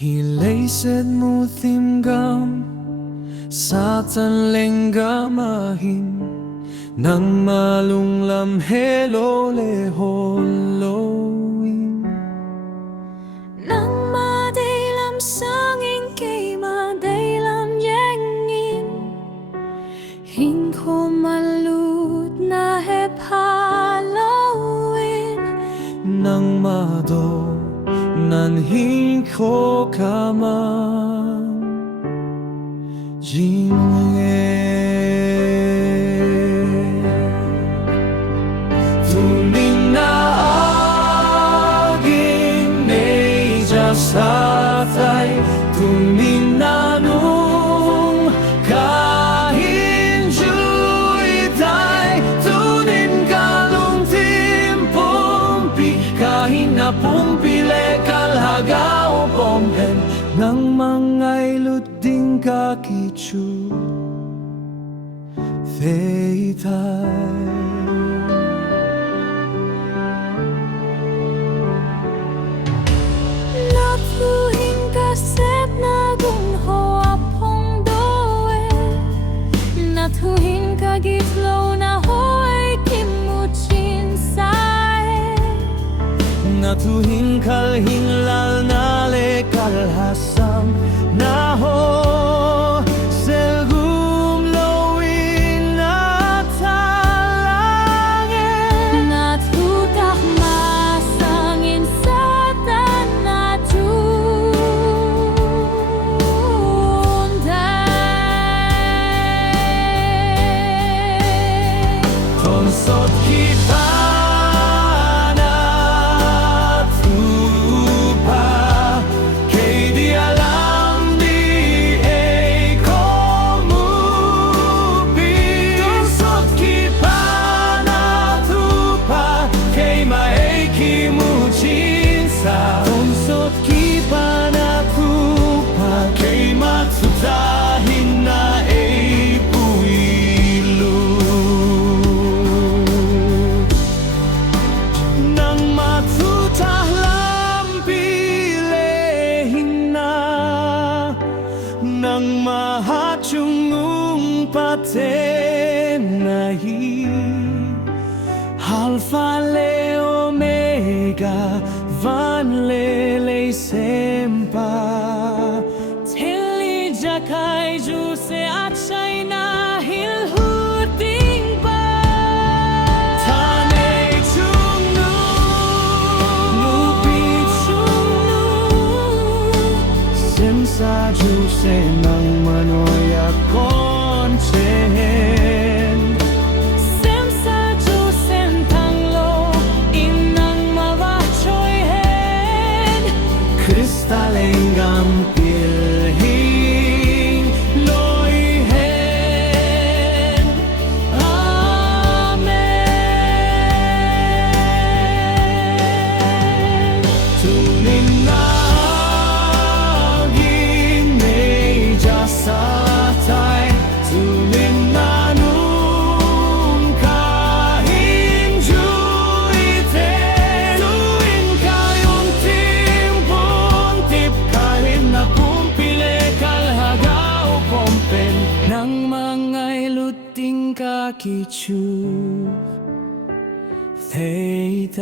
Hilayset mo timgam sa tanlenggam ahin nang malunglam helo leholowin nang madailam sanging kay madailam yengin hinko malut na hep Halloween nang mado nan hinko kamang jingye tuning na aging Najah-satay tuning na nung kahin hitai tunin kalung timpumpi kahin na pumpile kalhagao pompen nang mangailut ding kakichu hitai natuhin kaset na gunho apong doe natuhin kagitlo na hoy kimuchin sae natuhin kalhinlal nale kalhasam naho selgum lowin at talangin natutah masangin sa tanah tunday Tonsot Kipana Thupha kay di alam di eiho mupi Tonsot Kipana Thupha kay maeki muchinsa Tonsot Kipana Thupha kay matsutahin na nang matutah lampilehin na nang Hatchungnung Pathenin Alpha le Omega Van lele sempa Tili jakai juse at China hilhuting ba Tanay Chungnung Nupi Chungnung Sensa juse nang manoya konchen semsa jusen tanglo inang mawachoyhen Kristalenggam pilhing loyhen Amen tuning na aging Najah-satay tuning na nung kahin juiten tuwin kayong timpon tip kahin na pumpile kalhagao pompen nang mangailuting kakichu hitai